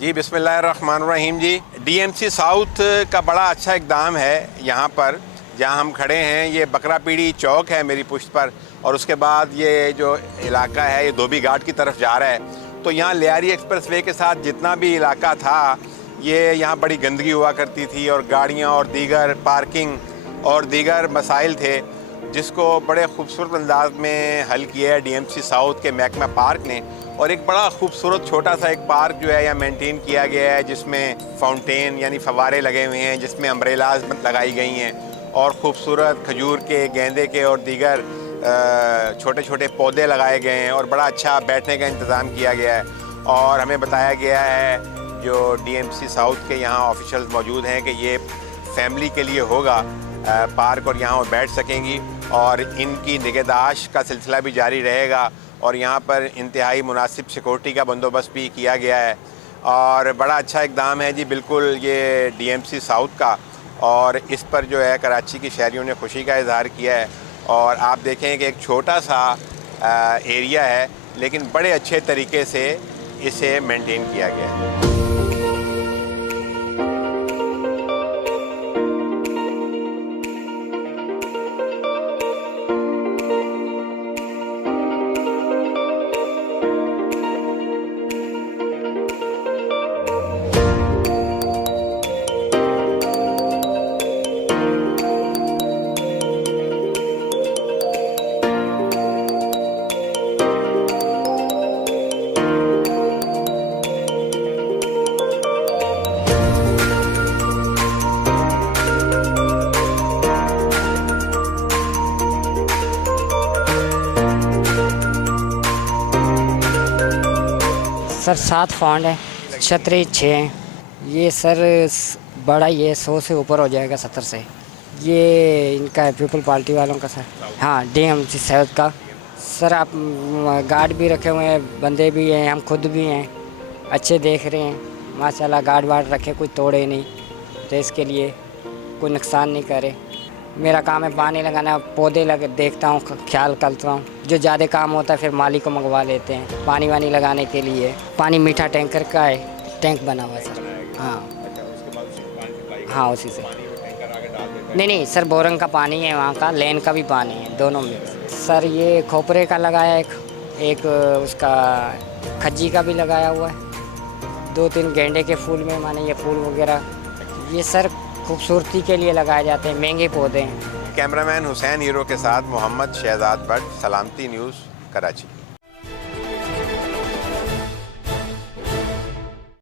जी बिस्मिल्लाहिर्रहमानिर्रहीम जी। DMC south का बड़ा अच्छा इक़दाम है यहाँ पर जहाँ हम खड़े हैं। ये बकरापीड़ी चौक है मेरी पुश्त पर, और उसके बाद ये जो इलाका है ये धोबी घाट की तरफ जा रहा है। तो यहाँ लियारी एक्सप्रेसवे के साथ जितना भी इलाका था, ये यहाँ बड़ी गंदगी हुआ करती थी और गाड़ियाँ और दीगर पार्किंग और दीगर मसाइल थे, जिसको बड़े खूबसूरत अंदाज में हल किया है डीएमसी साउथ के महकमा पार्क ने। और एक बड़ा खूबसूरत छोटा सा एक पार्क जो है यहाँ मेंटेन किया गया है, जिसमें फाउंटेन यानी फव्वारे लगे हुए हैं, जिसमें अम्ब्रेलाज लगाई गई हैं और ख़ूबसूरत खजूर के, गेंदे के और दीगर छोटे छोटे पौधे लगाए गए हैं और बड़ा अच्छा बैठने का इंतज़ाम किया गया है। और हमें बताया गया है जो डीएमसी साउथ के यहाँ ऑफिशियल्स मौजूद हैं कि ये फैमिली के लिए होगा पार्क, और यहाँ वो बैठ सकेंगी और इनकी निगहदाश्त का सिलसिला भी जारी रहेगा। और यहाँ पर इंतहाई मुनासिब सिक्योरिटी का बंदोबस्त भी किया गया है और बड़ा अच्छा इक़दाम है जी बिल्कुल ये डीएमसी साउथ का। और इस पर जो है कराची की शहरियों ने खुशी का इजहार किया है। और आप देखें कि एक छोटा सा एरिया है, लेकिन बड़े अच्छे तरीके से इसे मेंटेन किया गया है। सर 7 फॉन्ड है, छतरी 6 हैं। ये सर बड़ा ये 100 से ऊपर हो जाएगा, 70 से। ये इनका है पीपल पार्टी वालों का सर। हाँ, डीएमसी साउथ का सर। आप गार्ड भी रखे हुए हैं, बंदे भी हैं, हम खुद भी हैं, अच्छे देख रहे हैं माशाल्लाह। गार्ड वार्ड रखे, कोई तोड़े नहीं, तो इसके लिए कोई नुकसान नहीं करे। मेरा काम है पानी लगाना, पौधे लगे देखता हूँ, ख्याल करता हूँ। जो ज़्यादा काम होता है फिर मालिक को मंगवा लेते हैं पानी वानी लगाने के लिए। पानी मीठा टैंकर का है, टैंक बना हुआ है सर। हाँ उसी से। नहीं सर, बोरंग का पानी है वहाँ का, लेन का भी पानी है, दोनों में सर। ये खोपरे का लगाया एक उसका खज्जी का भी लगाया हुआ है। 2-3 गेंदे के फूल में, माने ये फूल वगैरह ये सर खूबसूरती के लिए लगाए जाते हैं, महंगे पौधे हैं। कैमरामैन हुसैन हीरो के साथ मोहम्मद शहजाद भट्ट, सलामती न्यूज़, कराची।